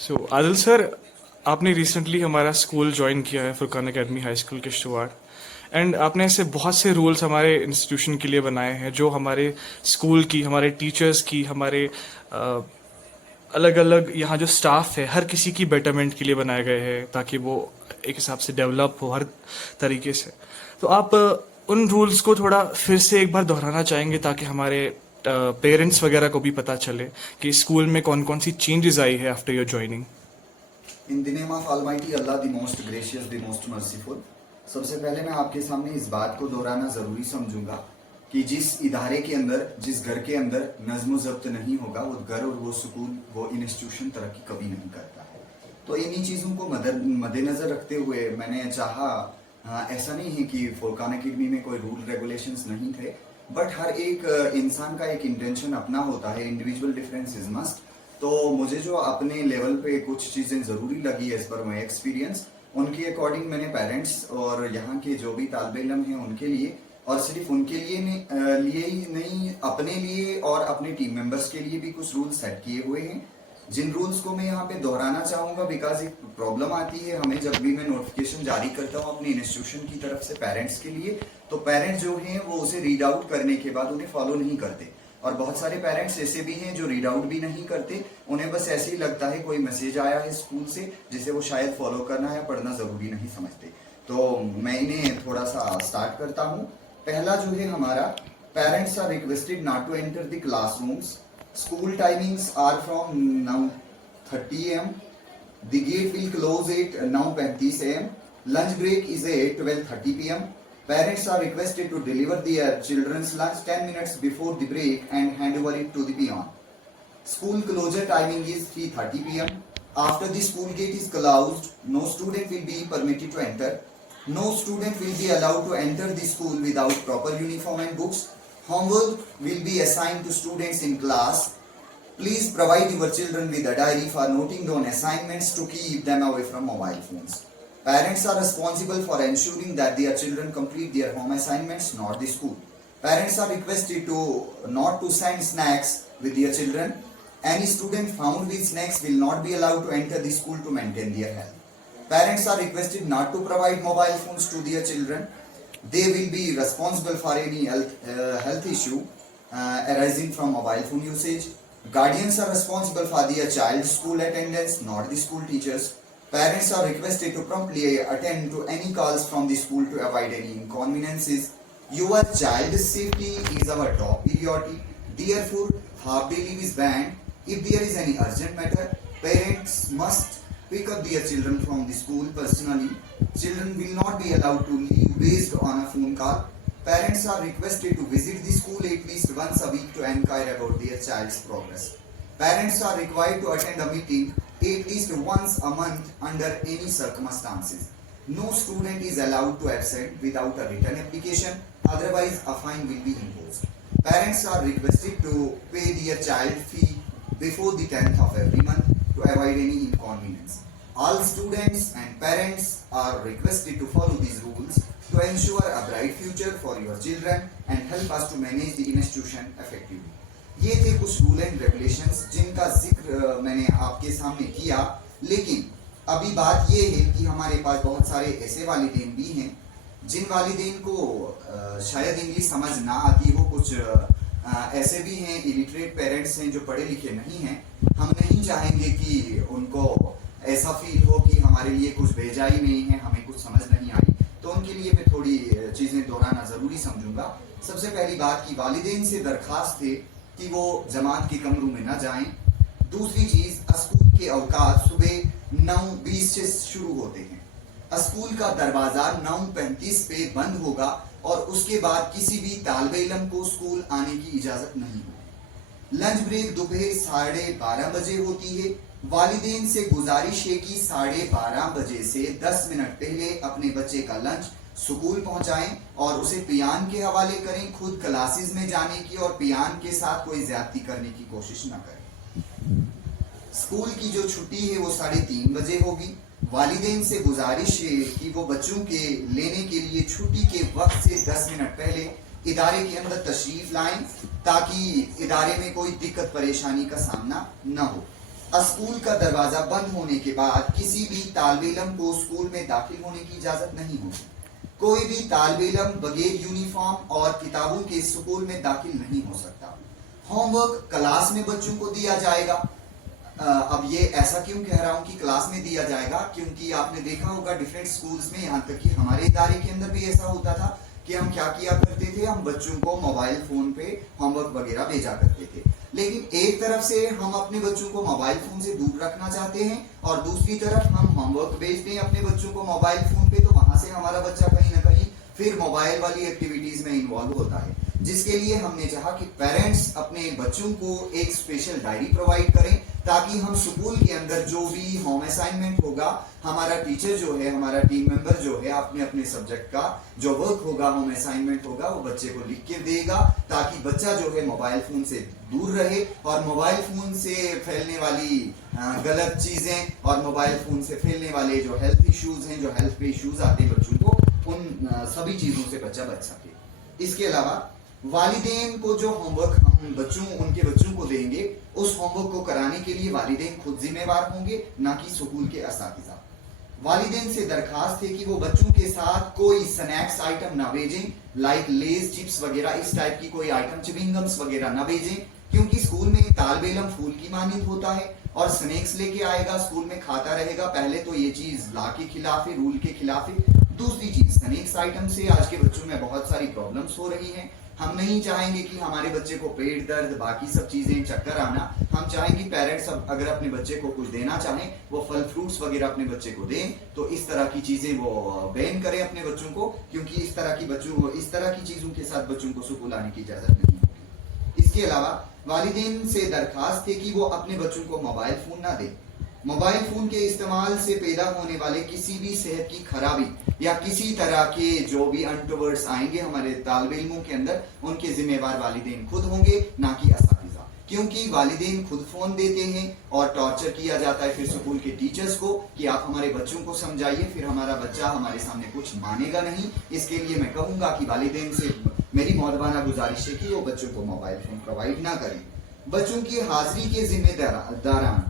सो Adil sir, आपने recently हमारा school join किया है, Furqan academy high school Kishtwar. And आपने ऐसे बहुत से रूल्स हमारे इंस्टीट्यूशन के लिए बनाए हैं जो हमारे स्कूल की, हमारे टीचर्स की, हमारे अलग अलग यहाँ जो स्टाफ है हर किसी की बेटरमेंट के लिए बनाए गए हैं, ताकि वो एक हिसाब से डेवलप हो हर तरीके से। तो आप उन रूल्स को थोड़ा फिर से एक बार दोहराना चाहेंगे ताकि हमारे पेरेंट्स वगैरह को भी पता चले कि स्कूल में कौन कौन सी चेंजेस आई है after your joining. In the name of almighty Allah the most gracious the most merciful. सबसे पहले मैं आपके सामने इस बात को दोहराना ज़रूरी समझूंगा कि जिस इदारे के अंदर, जिस घर के अंदर नज़्म ज़ब्त नहीं होगा, वो घर और वो सुकून, वो इंस्टीट्यूशन तरक्की कभी नहीं करता है। तो इन्हीं चीज़ों को मद्देनज़र रखते हुए मैंने चाहा, ऐसा नहीं है कि फुरकान एकेडमी में कोई रूल रेगुलेशंस नहीं थे, बट हर एक इंसान का एक इंटेंशन अपना होता है, इंडिविजुअल डिफरेंस इज मस्ट। तो मुझे जो अपने लेवल पे कुछ चीज़ें ज़रूरी लगी एज पर माई एक्सपीरियंस, उनके अकॉर्डिंग मैंने पेरेंट्स और यहाँ के जो भी तालिब इल्म हैं उनके लिए, और सिर्फ उनके लिए ही नहीं, अपने लिए और अपने टीम मेंबर्स के लिए भी कुछ रूल्स सेट किए हुए हैं, जिन रूल्स को मैं यहाँ पे दोहराना चाहूँगा। बिकॉज एक प्रॉब्लम आती है हमें जब भी मैं नोटिफिकेशन जारी करता हूँ अपने इंस्टीट्यूशन की तरफ से पेरेंट्स के लिए, तो पेरेंट्स जो हैं वो उसे रीड आउट करने के बाद उन्हें फॉलो नहीं करते, और बहुत सारे पेरेंट्स ऐसे भी हैं जो रीड आउट भी नहीं करते, उन्हें बस ऐसे ही लगता है कोई मैसेज आया है स्कूल से जिसे वो शायद फॉलो करना या पढ़ना ज़रूरी नहीं समझते। तो मैं इन्हें थोड़ा सा स्टार्ट करता हूँ। पहला जो है हमारा, parents are requested not to enter the classrooms. School timings are from 9:30 a.m. The gate will close at 9:35 a.m. Lunch break is at 12:30 p.m. Parents are requested to deliver their children's lunch 10 minutes before the break and hand over it to the peon. School closure timing is 3:30 p.m. After the school gate is closed, no student will be permitted to enter. No student will be allowed to enter the school without proper uniform and books. Homework will be assigned to students in class. Please provide your children with a diary for noting down assignments to keep them away from mobile phones. Parents are responsible for ensuring that their children complete their home assignments, not the school. Parents are requested to not to send snacks with their children. Any student found with snacks will not be allowed to enter the school to maintain their health. Parents are requested not to provide mobile phones to their children. They will be responsible for any health issue arising from mobile phone usage. Guardians are responsible for their child's school attendance, not the school teachers. Parents are requested to promptly attend to any calls from the school to avoid any inconveniences. Your child's safety is our top priority. Therefore, half day leave is banned. If there is any urgent matter, parents must pick up their children from the school personally. Children will not be allowed to leave based on a phone call. Parents are requested to visit the school at least once a week to inquire about their child's progress. Parents are required to attend a meeting at least once a month under any circumstances. No student is allowed to absent without a written application, otherwise a fine will be imposed. Parents are requested to pay their child fee before the 10th of every month to avoid any inconvenience. All students and parents are requested to follow these rules to ensure a bright future for your children and help us to manage the institution effectively. ये थे कुछ rule and regulations जिनका जिक्र मैंने आपके सामने किया, लेकिन अभी बात ये है कि हमारे पास बहुत सारे ऐसे वालिदैन भी हैं जिन वालिदैन को शायद इंग्लिश समझ ना आती हो, कुछ ऐसे भी हैं इलिटरेट पेरेंट्स हैं जो पढ़े लिखे नहीं हैं। हम नहीं चाहेंगे कि उनको ऐसा फील हो कि हमारे लिए कुछ भेजा ही नहीं है, हमें कुछ समझ नहीं आई, तो उनके लिए मैं थोड़ी चीज़ें दोहराना ज़रूरी समझूंगा। सबसे पहली बात कि वालिदैन से दरख्वास्त है कि वो जमात के कमरों में ना जाएं। दूसरी चीज़, स्कूल के अवकाश सुबह 9:20 से शुरू होते हैं। स्कूल का दरवाज़ा 9:35 पे बंद होगा और उसके बाद किसी भी तालिब इल्म को स्कूल आने की इजाज़त नहीं होगी। लंच ब्रेक दोपहर 12:30 बजे होती है। वालिदैन से गुजारिश है कि 12:30 बजे से 10 मिनट पहले अपने बच्चे का लंच स्कूल पहुंचाएं और उसे पियान के हवाले करें। खुद क्लासेस में जाने की और पियान के साथ कोई ज्यादती करने की कोशिश न करें। स्कूल की जो छुट्टी है वो 3:30 बजे होगी। वालिदैन से गुजारिश है कि वो बच्चों के लेने के लिए छुट्टी के वक्त से 10 मिनट पहले इदारे के अंदर तशरीफ लाएं ताकि इदारे में कोई दिक्कत परेशानी का सामना न हो। स्कूल का दरवाजा बंद होने के बाद किसी भी तालिब इल्म को स्कूल में दाखिल होने की इजाजत नहीं होगी। कोई भी तालिब इल्म बगैर यूनिफॉर्म और किताबों के स्कूल में दाखिल नहीं हो सकता। होमवर्क क्लास में बच्चों को दिया जाएगा। अब ये ऐसा क्यों कह रहा हूं कि क्लास में दिया जाएगा, क्योंकि आपने देखा होगा डिफरेंट स्कूल्स में, यहाँ तक कि हमारे इदारे के अंदर भी ऐसा होता था कि हम क्या किया करते थे, हम बच्चों को मोबाइल फोन पे होमवर्क वगैरह भेजा करते थे। लेकिन एक तरफ से हम अपने बच्चों को मोबाइल फोन से दूर रखना चाहते हैं और दूसरी तरफ हम होमवर्क भेजते हैं अपने बच्चों को मोबाइल फोन पे, तो वहां से हमारा बच्चा कहीं ना कहीं फिर मोबाइल वाली एक्टिविटीज में इन्वॉल्व होता है। जिसके लिए हमने चाहा कि पेरेंट्स अपने बच्चों को एक स्पेशल डायरी प्रोवाइड करें, ताकि हम स्कूल के अंदर जो भी होम असाइनमेंट होगा, हमारा टीचर जो है, हमारा टीम मेंबर जो है, अपने अपने सब्जेक्ट का जो वर्क होगा, होम असाइनमेंट होगा, वो बच्चे को लिख के देगा, ताकि बच्चा जो है मोबाइल फोन से दूर रहे और मोबाइल फोन से फैलने वाली गलत चीजें और मोबाइल फोन से फैलने वाले जो हेल्थ इश्यूज हैं, जो हेल्थ पे इश्यूज आते हैं बच्चों को, उन सभी चीजों से बच्चा बच सके। इसके अलावा वालिदैन को जो होमवर्क हम उनके बच्चों को देंगे, उस होमवर्क को कराने के लिए वालिदैन खुद जिम्मेवार होंगे, ना कि स्कूल के असातिज़ा। वालिदैन से दरखास्त है कि वो बच्चों के साथ कोई स्नैक्स आइटम ना भेजें, लाइक लेज, चिप्स वगैरह, इस टाइप की कोई आइटम, च्युइंगम्स वगैरह ना भेजें, क्योंकि स्कूल में तालिब इल्म फूल की मानिंद होता है और स्नैक्स लेके आएगा, स्कूल में खाता रहेगा। पहले तो ये चीज लॉ के खिलाफ है, रूल के खिलाफ है। दूसरी चीज, स्नैक्स आइटम से आज के बच्चों में बहुत सारी प्रॉब्लम्स हो रही हैं। हम नहीं चाहेंगे कि हमारे बच्चे को पेट दर्द, बाकी सब चीजें, चक्कर आना। हम चाहेंगे पेरेंट्स अगर अपने बच्चे को कुछ देना चाहें, वो फल फ्रूट्स वगैरह अपने बच्चे को दें, तो इस तरह की चीजें वो बैन करें अपने बच्चों को, क्योंकि इस तरह की चीजों के साथ बच्चों को स्कूल आने की इजाजत नहीं होगी। इसके अलावा वालिदैन से दरखास्त है कि वो अपने बच्चों को मोबाइल फोन ना दें। मोबाइल फोन के इस्तेमाल से पैदा होने वाले किसी भी सेहत की खराबी या किसी तरह के जो भी अनटवर्ड्स आएंगे हमारे तालिब इल्मों के अंदर, उनके जिम्मेवार वालिदैन खुद होंगे, ना कि असातिज़ा। क्योंकि वालिदैन खुद फोन देते हैं और टॉर्चर किया जाता है फिर स्कूल के टीचर्स को कि आप हमारे बच्चों को समझाइए, फिर हमारा बच्चा हमारे सामने कुछ मानेगा नहीं। इसके लिए मैं कहूंगा कि वालिदैन से मेरी मौदबाना गुजारिश है कि वो बच्चों को मोबाइल फोन प्रोवाइड ना करें। बच्चों की हाजिरी के जिम्मेदारान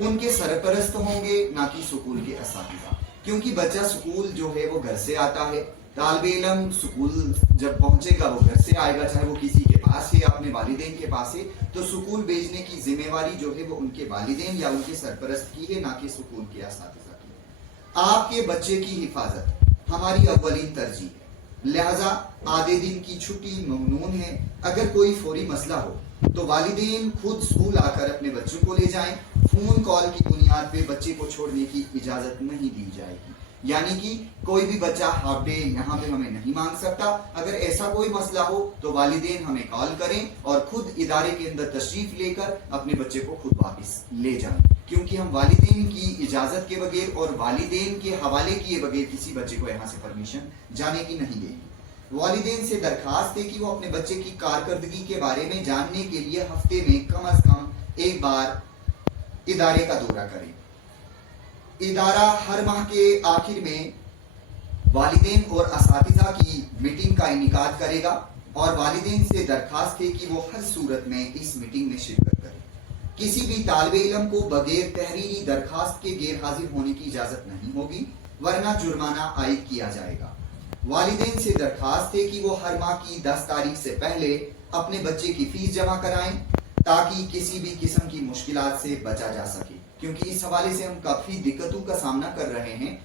उनके सरपरस्त होंगे, ना कि स्कूल के असातिज़ा, क्योंकि बच्चा स्कूल जो है वो घर से आता है। तालिब इल्म स्कूल जब पहुंचेगा वो घर से आएगा, चाहे वो किसी के पास है, अपने वालिदैन के पास है, तो स्कूल भेजने की जिम्मेवारी जो है वो उनके वालिदैन या उनके सरपरस्त की है, ना कि स्कूल के असातिज़ा की। आपके बच्चे की हिफाजत हमारी अव्वलीन तरजीह है, लिहाजा आधे दिन की छुट्टी ममनून है। अगर कोई फौरी मसला हो तो वालिदैन खुद स्कूल आकर अपने बच्चों को ले जाएं। फोन कॉल की बुनियाद पे बच्चे को छोड़ने की इजाजत नहीं दी जाएगी, यानी कि कोई भी बच्चा हाफ डे यहाँ पे हमें नहीं मांग सकता। अगर ऐसा कोई मसला हो तो वालिदैन हमें कॉल करें और खुद इदारे के अंदर तशरीफ लेकर अपने बच्चे को खुद वापस ले जाएं, क्योंकि हम वालिदैन की इजाजत के बगैर और वालिदैन के हवाले किए बगैर किसी बच्चे को यहाँ से परमिशन जाने की नहीं देंगे। वालिदैन से दरखास्त है कि वो अपने बच्चे की कारकर्दगी के बारे में जानने के लिए हफ्ते में कम से कम एक बार इदारे का दौरा करें। इदारा हर माह के आखिर में वालिदैन और असातिज़ा की मीटिंग का इनेकाद करेगा और वालिदैन से दरखास्त है कि वो हर सूरत में इस मीटिंग में शिरकत करें। किसी भी तालिब इल्म को बगैर तहरीरी दरखास्त के गैर हाजिर होने की इजाजत नहीं होगी, वरना जुर्माना आयद किया जाएगा। वालिदैन से दरखास्त है कि वो हर माह की 10 तारीख से पहले अपने बच्चे की फीस जमा कराएं, ताकि किसी भी किस्म की मुश्किलात से बचा जा सके, क्योंकि इस हवाले से हम काफी दिक्कतों का सामना कर रहे हैं।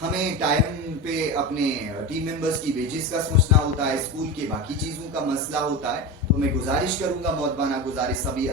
हमें टाइम पे अपने टीम मेंबर्स की वेजेस का सोचना होता है, स्कूल के बाकी चीजों का मसला होता है। तो मैं गुजारिश करूंगा, मौदबाना गुजारिश सभी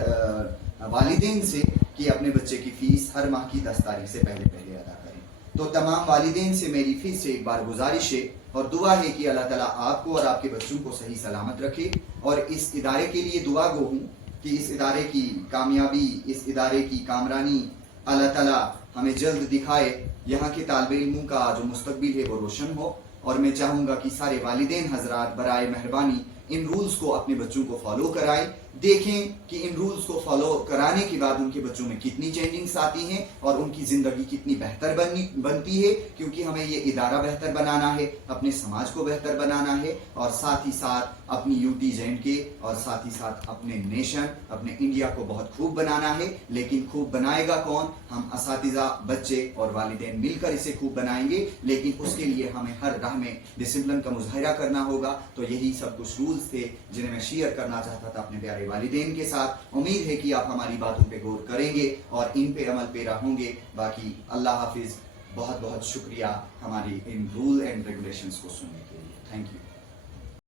वालिदैन से कि अपने बच्चे की फीस हर माह की 10 तारीख से पहले अदा करें। तो तमाम वालिदैन से मेरी फिर से एक बार गुजारिश है और दुआ है कि अल्लाह ताला आपको और आपके बच्चों को सही सलामत रखे, और इस इदारे के लिए दुआ गो हूँ कि इस इदारे की कामयाबी, इस इदारे की कामरानी अल्लाह ताला हमें जल्द दिखाए। यहाँ के तालिब इल्मों का जो मुस्तकबिल है वो रोशन हो, और मैं चाहूँगा कि सारे वालिदैन हजरात बराए मेहरबानी इन रूल्स को अपने बच्चों को फॉलो कराएं। دیکھیں کہ ان رولز کو فالو کرانے کے بعد ان کے بچوں میں کتنی چینجنگز آتی ہیں اور ان کی زندگی کتنی بہتر بنتی ہے، کیونکہ ہمیں یہ ادارہ بہتر بنانا ہے، اپنے سماج کو بہتر بنانا ہے، اور ساتھ ہی ساتھ اپنی یوٹی جے کے اور ساتھ ہی ساتھ اپنے نیشن، اپنے انڈیا کو بہت خوب بنانا ہے۔ لیکن خوب بنائے گا کون؟ ہم اساتذہ، بچے اور والدین مل کر اسے خوب بنائیں گے، لیکن اس کے لیے ہمیں ہر راہ میں ڈسپلن کا مظاہرہ کرنا ہوگا۔ تو یہی سب کچھ رولز تھے جنہیں میں شیئر کرنا چاہتا تھا اپنے پیارے والدین کے ساتھ۔ امید ہے کہ آپ ہماری باتوں پہ غور کریں گے اور ان پہ عمل پیرا ہوں گے۔ باقی اللہ حافظ، بہت بہت شکریہ ہماری ان رول اینڈ ریگولیشنز کو سننے کے لیے۔ Thank you.